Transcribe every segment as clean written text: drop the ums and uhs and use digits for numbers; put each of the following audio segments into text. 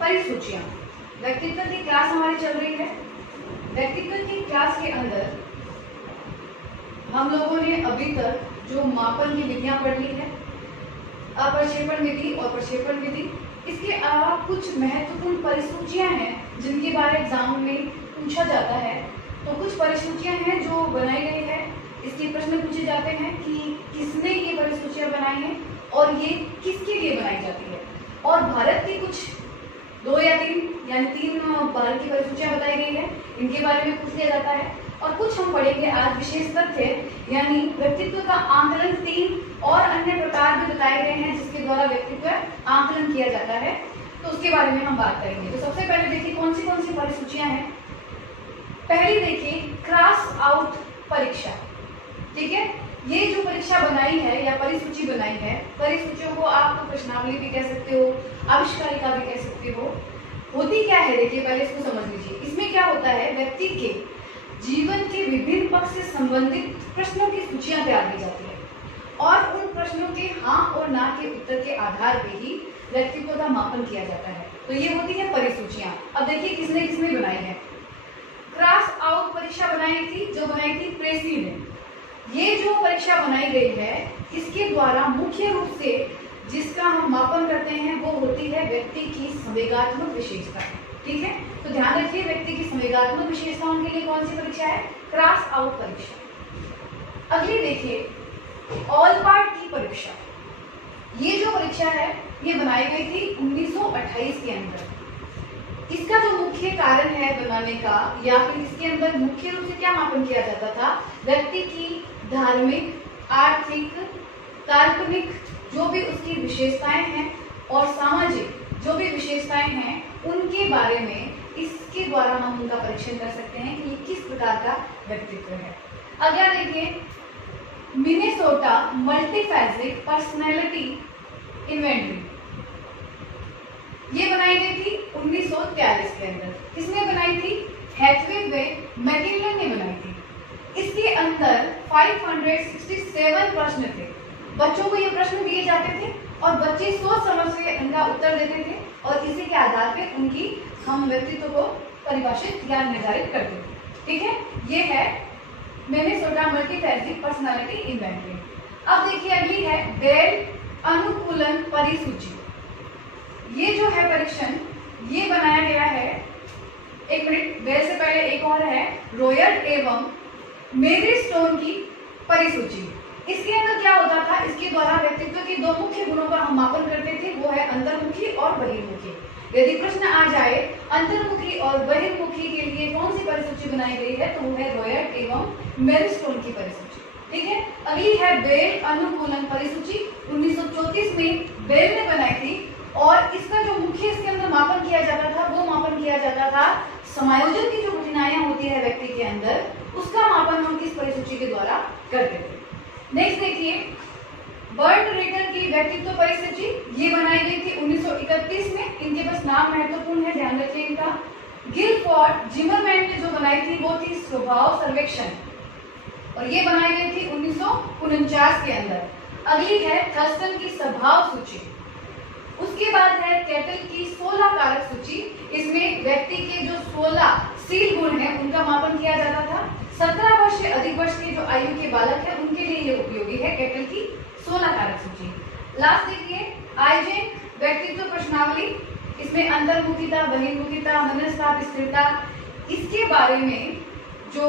परिसूचियां। व्यक्तित्व की क्लास हमारी चल रही है। व्यक्तित्व की क्लास के अंदर हम लोगों ने अभी तक जो मापन की विधियां पढ़ ली है, अप्रक्षेपण विधि और प्रक्षेपण विधि, इसके अलावा कुछ महत्वपूर्ण परिसूचियां हैं जिनके बारे एग्जाम में पूछा जाता है। तो कुछ परिसूचियां हैं जो बनाई गई है, इसके प्रश्न पूछे जाते हैं कि किसने ये परिसूचियां बनाई हैं और ये किसके लिए बनाई जाती है। और भारत की कुछ 2 या 3 यानी 3 भारत की परिसूचियां बताई गई है, इनके बारे में पूछ लिया जाता है। और कुछ हम पढ़ेंगे आज विशेष तथ्य यानी व्यक्तित्व का आंकलन 3 और अन्य प्रकार भी बताए गए हैं जिसके द्वारा व्यक्तित्व आंकलन किया जाता है, तो उसके बारे में हम बात करेंगे। तो सबसे पहले देखिए कौन सी परिसूचियां हैं। पहली देखिए क्रॉस आउट परीक्षा। ठीक है, ये जो परीक्षा बनाई है या परिसूची बनाई है, परिसूचियों को आप प्रश्नावली भी कह सकते हो, आविष्कारिका भी कह सकते हो। होती क्या है देखिए, पहले इसको समझ लीजिए। इसमें क्या होता है, व्यक्ति के जीवन के विभिन्न पक्ष से संबंधित प्रश्नों की सूचियां तैयार की जाती है और उन प्रश्नों के हाँ और ना के उत्तर के आधार पर ही व्यक्तित्व का मापन किया जाता है। तो ये होती है परिसूचियां। अब देखिए किसने किसने बनाई है। क्रॉस आउट परीक्षा बनाई थी, जो बनाई थी प्रेसी ने। ये जो परीक्षा बनाई गई है, इसके द्वारा मुख्य रूप से जिसका हम मापन करते हैं वो होती है व्यक्ति की संवेगात्मक विशेषता। ठीक है, तो ध्यान रखिए व्यक्ति की संवेगात्मक विशेषताओं के लिए कौन सी परीक्षा है, क्रॉस आउट परीक्षा। अगली देखिए ऑल पार्ट की परीक्षा। ये जो परीक्षा है ये बनाई गई थी 1928 के अंदर। इसका जो मुख्य कारण है बनाने का या फिर इसके अंदर मुख्य रूप से क्या मापन किया जाता था, व्यक्ति की धार्मिक, आर्थिक, काल्पनिक जो भी उसकी विशेषताएं हैं और सामाजिक जो भी विशेषताएं हैं उनके बारे में इसके द्वारा हम उनका परीक्षण कर सकते हैं कि ये किस प्रकार का व्यक्तित्व है। अगला देखिए मिनेसोटा मल्टीफैसेट पर्सनैलिटी इन्वेंटरी। ये बनाई गई थी 1943 के अंदर। किसने बनाई थी, हैथवे वे मैकिलन ने बनाई थी। इसके अंदर 567 प्रश्न थे। बच्चों को ये प्रश्न दिए जाते थे और बच्चे सोच समझ से उनका उत्तर देते थे और इसी के आधार पे उनकी हम व्यक्तित्व को परिभाषित या निर्धारित करते थे। ठीक है, ये है मिनेसोटा मल्टीफैसेट पर्सनालिटी इन्वेंटरी। अब देखिए अगली है बेल अनुकूलन परिसूची। ये जो है परीक्षण ये बनाया गया है, एक मिनट, बेल से पहले एक और है रॉयट एवं मेरीस्टोन की परिसूची। इसके अंदर क्या होता था, इसके द्वारा व्यक्तित्व के 2 मुख्य गुणों का हम मापन करते थे, वो है अंतर्मुखी और बहिर्मुखी। यदि प्रश्न आ जाए अंतर्मुखी और बहिर्मुखी के लिए कौन सी परिसूची बनाई गई है, तो वो है रॉयट एवं मेरीस्टोन की परिसूची। ठीक है, अगली है बेल अनुकूलन परिसूची। 1934 में बेल ने बनाई थी और इसका जो मुख्य इसके अंदर मापन किया जाता था वो मापन किया जाता था समायोजन की जो कठिनाइयां होती है व्यक्ति के अंदर, उसका मापन हम इस परिसूची के द्वारा करते थे। नेक्स्ट देखिए बर्ट रेटर की व्यक्तित्व परिसूची। ये बनाई गई थी 1931 में। इनके पास नाम महत्वपूर्ण है, ध्यान रखिए इनका। गिलफोर्ड जिमरमैन ने जो बनाई थी वो थी स्वभाव सर्वेक्षण और ये बनाई गई थी 1949 के अंदर। अगली है थर्स्टन की स्वभाव सूची। उसके बाद है कैटल की 16 कारक सूची। इसमें व्यक्ति के जो 16 सील गुण हैं उनका मापन किया जाता था। 17 वर्ष से अधिक वर्ष के जो आयु के बालक है उनके लिए ये उपयोगी है कैटल की 16 कारक सूची। लास्ट देखिए आइजेन व्यक्तित्व प्रश्नावली। इसमें अंतर्मुखिता, बहिर्मुखिता, मनस्ताप, स्थिरता, इसके बारे में जो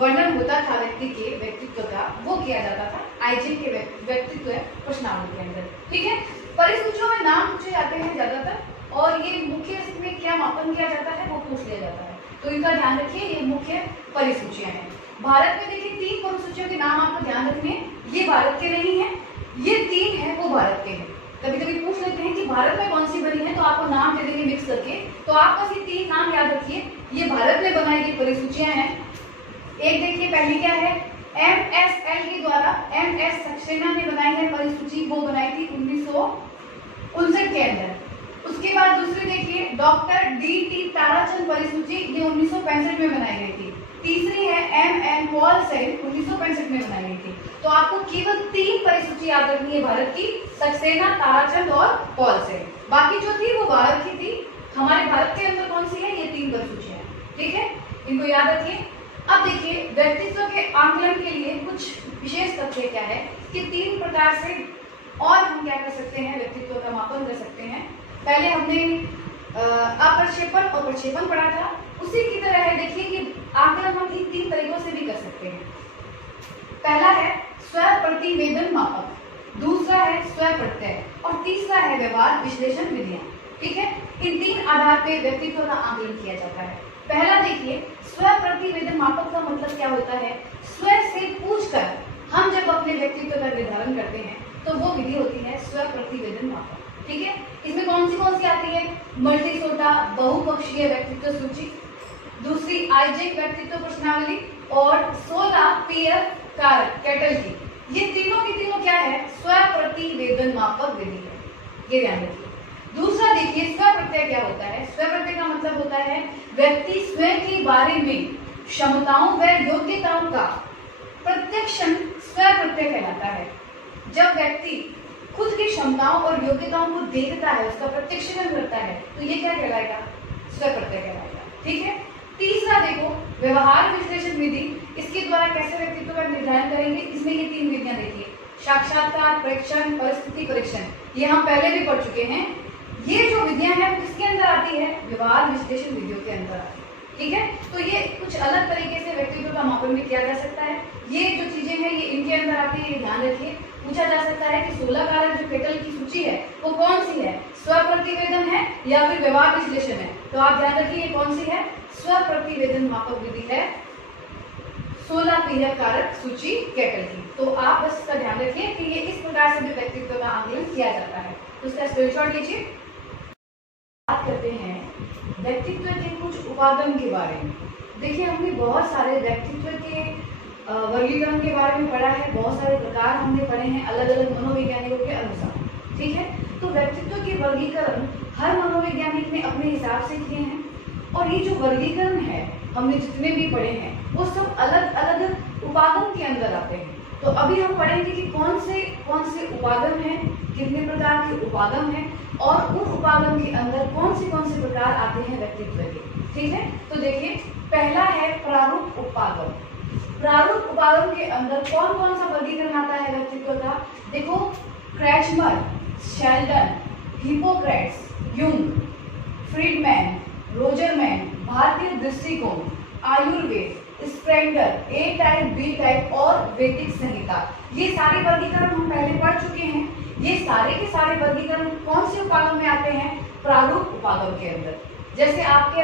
वर्णन होता था व्यक्ति के व्यक्तित्व का वो किया जाता था आइजेन के व्यक्तित्व प्रश्नावली के अंदर। ठीक है, परिसूचियों में नाम पूछे जाते हैं ज्यादातर और ये मुख्य इसमें क्या मापन किया जाता है वो पूछ लिया जाता है, तो इनका ध्यान रखिए। ये मुख्य परिसूचियां हैं। भारत में देखिए 3 परिसूचियों के नाम आपको ध्यान रखने हैं। ये भारत के नहीं है, ये 3 है वो भारत के हैं। कभी कभी पूछ लेते हैं कि भारत में कौन सी बनी है, तो आपको नाम दे देंगे मिक्स करके, तो आप बस ये 3 नाम याद रखिए। ये भारत में बनाई गई परिसूचियां हैं। एक देखिए पहली क्या है, MSL के द्वारा MS सक्सेना ने बनाई है परिसूची, वो बनाई थी 1959 के अंदर। उसके बाद दूसरी देखिए डॉक्टर DT ताराचंद परिसूची, ये 1965 में बनाई गई थी। तीसरी है MN पॉलसेन 1965 में बनाई गई थी। तो आपको केवल 3 परिसूची याद रखनी है भारत की, सक्सेना, ताराचंद और पॉलसेन। बाकी जो थी वो बाहर की थी। हमारे भारत के अंदर कौन सी है, ये 3 पद सूचियां हैं, ठीक है, इनको याद रखिए। अब देखिए व्यक्तित्व के आंकलन के लिए कुछ विशेष तथ्य क्या है कि 3 प्रकार से और हम क्या कर सकते हैं, व्यक्तित्व का मापन कर सकते हैं। पहले हमने अप्रक्षेपण और प्रक्षेपण पढ़ा था, उसी की तरह है देखिए कि आंकलन हम इन 3 तरीकों से भी कर सकते हैं। पहला है स्व प्रतिवेदन मापक, दूसरा है स्व प्रत्यय और तीसरा है व्यवहार विश्लेषण विधियां, ठीक है। इन 3 आधार पे व्यक्तित्व का आंकलन किया जाता है। पहला देखिए स्व प्रतिवेदन मापक का मतलब क्या होता है, स्व से पूछकर हम जब अपने व्यक्तित्व का निर्धारण करते हैं तो वो विधि होती है स्व प्रतिवेदन मापक, ठीक है। इसमें कौन सी आती है, मल्टीसोटा बहुपक्षीय व्यक्तित्व सूची, दूसरी आइजेक व्यक्तित्व प्रश्नावली और 16 पीएफ कारक कैटल की, ये तीनों की तीनों क्या है, स्व प्रतिवेदन मापक विधि है, ये ध्यान रखिए। दूसरा देखिए स्व प्रत्यय क्या होता है, स्व प्रत्यय का मतलब होता है व्यक्ति स्वयं के बारे में क्षमताओं व योग्यताओं का प्रत्यक्षण स्व प्रत्यय कहलाता है। जब व्यक्ति खुद की क्षमताओं और योग्यताओं को देखता है, उसका प्रत्यक्षण करता है, तो ये क्या कहलाएगा, स्व प्रत्यय कहलाएगा, ठीक है। तीसरा देखो व्यवहार विश्लेषण विधि, इसके द्वारा कैसे व्यक्तित्व का निर्धारण करेंगे, इसमें ये 3 विधियां देखिए, साक्षात्कार, परीक्षण, परिस्थिति परीक्षण, ये हम पहले भी पढ़ चुके हैं। ये जो विधियां हैं किसके अंदर आती है, व्यवहार विश्लेषण विधियों के अंदर आती है, ठीक है। तो ये कुछ अलग तरीके से व्यक्तित्व का मापन भी किया जा सकता है। ये जो चीजें हैं ये इनके अंदर आती है, ये ध्यान रखिए। पूछा जा सकता है कि 16 कारक जो कैटल की सूची है वो कौन सी है, स्व प्रतिवेदन है या फिर व्यवहार विश्लेषण है, तो आप ध्यान रखिए ये कौन सी है, स्व प्रतिवेदन मापक विधि है, 16 पीएफ कारक सूची कैटल की। तो आप बस इसका ध्यान रखिए कि ये इस प्रकार से भी व्यक्तित्व का आंकलन किया जाता है, तो इसका स्क्रीनशॉट लीजिए। बात करते हैं व्यक्तित्व के कुछ उपागम के बारे में। देखिए हमने बहुत सारे व्यक्तित्व के वर्गीकरण के बारे में पढ़ा है, बहुत सारे प्रकार हमने पढ़े हैं अलग अलग मनोवैज्ञानिकों के अनुसार, ठीक है। तो व्यक्तित्व के वर्गीकरण हर मनोवैज्ञानिक ने अपने हिसाब से किए हैं, और ये जो वर्गीकरण है हमने जितने भी पढ़े हैं वो सब अलग अलग उपागम के अंदर आते हैं। तो अभी हम पढ़ेंगे कि कौन से उपागम हैं, कितने प्रकार के उपागम हैं, और उन उपागम के अंदर कौन से प्रकार आते हैं व्यक्तित्व के, ठीक है। तो देखिए पहला है प्रारूप उपागम। प्रारूप उपागम के अंदर कौन सा वर्गीकरण आता है व्यक्तित्व का, देखो क्रैचमर, शेल्डन, हिप्पोक्रेट्स, युंग, फ्रीडमैन, रोजरमैन, भारतीय दृष्टिकोण, आयुर्वेद, स्प्रेंगर, ए टाइप, बी टाइप और वैदिक संहिता, ये सारे वर्गीकरण हम पहले पढ़ चुके हैं। ये सारे के सारे वर्गीकरण कौन से उपागम में आते हैं, प्रारूप उपागम के अंदर। जैसे आपके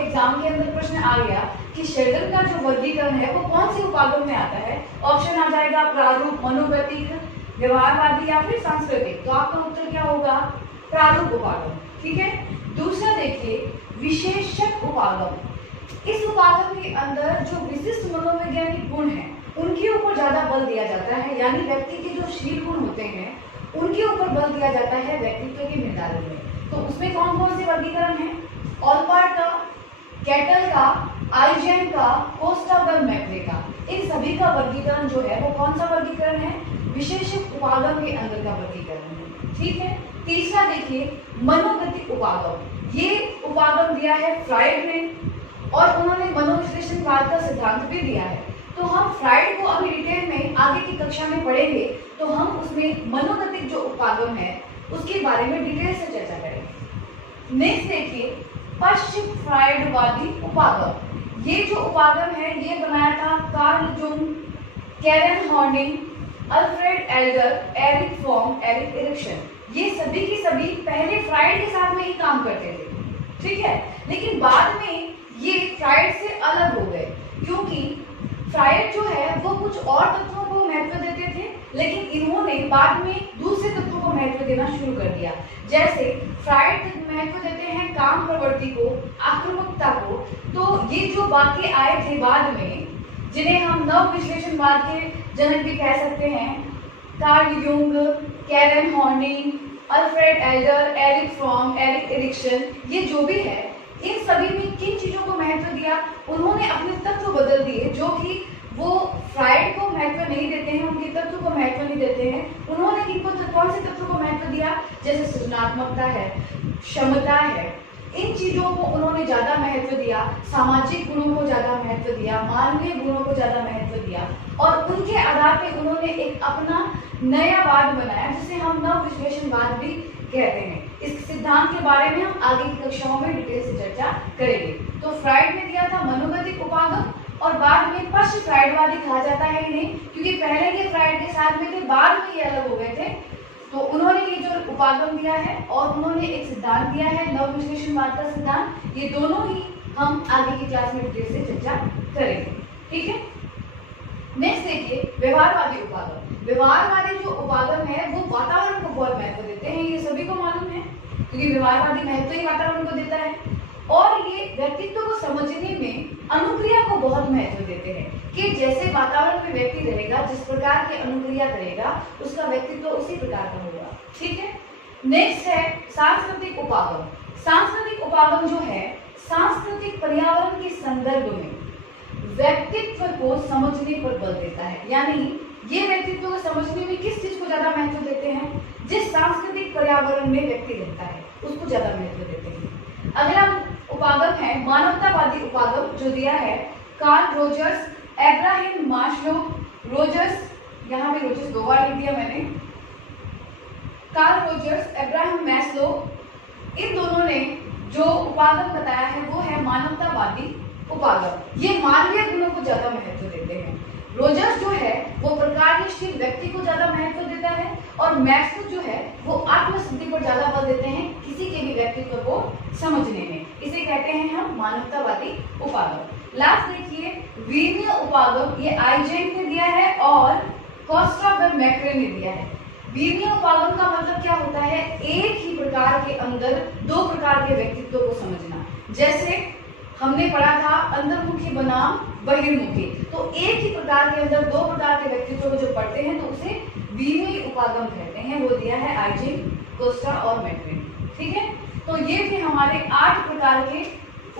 एग्जाम के अंदर प्रश्न आ गया कि शेल्डन का जो वर्गीकरण है वो कौन से उपागम में आता है, ऑप्शन आ जाएगा प्रारूप, मनोगतिक, व्यवहारवादी या फिर सांस्कृतिक, तो आपका उत्तर क्या होगा, प्रारूप उपागम, ठीक है। दूसरा देखिए विशेषक उपागम। इस उपागम के अंदर जो विशिष्ट मनोवैज्ञानिक गुण हैं उनके ऊपर ज्यादा बल दिया जाता है, यानी व्यक्ति के जो शील गुण होते हैं उनके ऊपर बल दिया जाता है व्यक्तित्व के निर्धारण में। तो उसमें कौन से वर्गीकरण है, ऑलपार्ट का, कैटल का, आइजेन का, कोस्टाबर्ग मैक्रे का, इन सभी का वर्गीकरण जो है वो कौन सा वर्गीकरण है, विशेषक उपागम के अंदर का वर्गीकरण है, ठीक है। तीसरा देखिए मनोगतिक उपागम। ये उपागम दिया है फ्राइड ने और उन्होंने मनोविश्लेषणवाद का सिद्धांत भी दिया है। तो हम फ्राइड को अभी डिटेल में आगे की कक्षा में पढ़ेंगे, तो हम उसमें मनोगतिक जो उपागम है उसके बारे में डिटेल से चर्चा करेंगे। नेक्स्ट देखिए पश्चिम फ्राइडवादी उपागम। ये जो उपागम है ये बनाया था Carl Jung, Karen Horney, Alfred एल्गर, एरिक फ्रॉम, एरिक एरिक्सन। ये सभी की सभी पहले फ्राइड के साथ में ही काम करते थे, ठीक है, लेकिन बाद में ये फ्राइड से अलग हो गए, क्योंकि फ्राइड जो है वो कुछ और तत्वों को महत्व देते थे, लेकिन इन्होंने बाद में दूसरे तत्वों को महत्व देना शुरू कर दिया। जैसे फ्राइड महत्व देते हैं काम प्रवृत्ति को, आक्रामकता को, तो ये जो वाक्य आए थे बाद में, जिन्हें हम नव विश्लेषणवाद के जनक भी कह सकते हैं, Carl Jung, Karen Horney, Alfred एल्गर, एरिक फ्रॉम, एरिक एरिक्सन, ये जो भी है इन सभी में किन चीजों को महत्व दिया, उन्होंने अपने तत्व बदल दिए जो कि वो फ्राइड को महत्व नहीं देते हैं, उनके तत्व को महत्व नहीं देते हैं। उन्होंने किनको कौन से तत्व को महत्व दिया, जैसे सृजनात्मकता है, क्षमता है, इन चीजों को उन्होंने ज्यादा महत्व दिया, सामाजिक गुणों को ज्यादा महत्व दिया, मानवीय गुणों को ज्यादा महत्व दिया और उनके आधार पे उन्होंने एक अपना नया वाद बनाया जिसे हम नव विश्लेषणवाद भी कहते हैं। इस सिद्धांत के बारे में हम आगे की कक्षाओं में डिटेल से चर्चा करेंगे। तो फ्राइड ने दिया था मनोगतिक उपागम और बाद में पश्च फ्राइडवादी कहा जाता है इन्हें, क्योंकि पहले ये फ्राइड के साथ में थे, बाद में ये अलग हो गए थे। तो उन्होंने ये जो उपागम दिया है और उन्होंने एक सिद्धांत दिया है नव विश्लेषणवाद का सिद्धांत, ये दोनों ही हम आगे की क्लास में डिटेल से चर्चा करेंगे। ठीक है, नेक्स्ट देखिए व्यवहारवादी उपागम। व्यवहारवादी जो उपागम है वो वातावरण को बहुत महत्व देते हैं, ये सभी को मालूम है क्योंकि व्यवहारवादी महत्व ही वातावरण को देता है और ये व्यक्तित्व को समझने में अनुक्रिया को बहुत महत्व देते हैं कि जैसे वातावरण में व्यक्ति रहेगा, जिस प्रकार की अनुक्रिया करेगा उसका व्यक्तित्व उसी प्रकार का होगा। ठीक है, नेक्स्ट है सांस्कृतिक उपागम। सांस्कृतिक उपागम जो है सांस्कृतिक पर्यावरण के संदर्भ में व्यक्तित्व को समझने पर बल देता है, यानी ये व्यक्तित्व को समझने में किस चीज को ज्यादा महत्व देते हैं, जिस सांस्कृतिक पर्यावरण में व्यक्ति रहता है उसको ज्यादा महत्व देते हैं। अगला उपागम है मानवतावादी उपागम जो दिया है Carl Rogers, Abraham Maslow. Rogers, यहाँ पे रोजर्स 2 बार लिख दिया मैंने। कार्ल रोजर्स, एब्राहिम मैस्लो, इन दोनों ने जो उपागम बताया है वो है मानवतावादी उपागम। ये मानवीय गुणों को ज्यादा महत्व देते हैं। रोजर्स जो है वो प्रकार्यशील व्यक्ति को ज्यादा महत्व देता है और मैस्लो जो है वो आत्मसिद्धि पर ज्यादा बल देते हैं किसी के भी व्यक्तित्व को समझने में। इसे कहते हैं हम मानवतावादी उपागम। लास्ट देखिए वीर्य उपागम, ये आइजेन ने दिया है और कॉस्टा व मैक्रे ने दिया है। वीर्य उपागम का मतलब क्या होता है, एक ही प्रकार के अंदर 2 प्रकार के व्यक्तित्व को समझना। जैसे हमने पढ़ा था अंतर्मुखी बनाम बहिर्मुखी, तो एक ही प्रकार के अंदर 2 प्रकार के व्यक्तित्व को जो पढ़ते हैं तो उसे वीर्य उपागम कहते हैं। वो दिया है आइजेन, कोस्टा और मैक्रे। ठीक है, तो ये थे हमारे 8 प्रकार के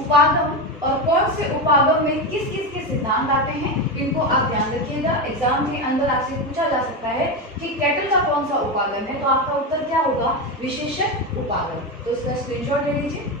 उपागम और कौन से उपागम में किस किस के सिद्धांत आते हैं इनको आप ध्यान रखिएगा। एग्जाम के अंदर आपसे पूछा जा सकता है कि कैटल का कौन सा उपागम है, तो आपका उत्तर क्या होगा, विशेषक उपागम। तो इसका स्क्रीनशॉट ले लीजिए।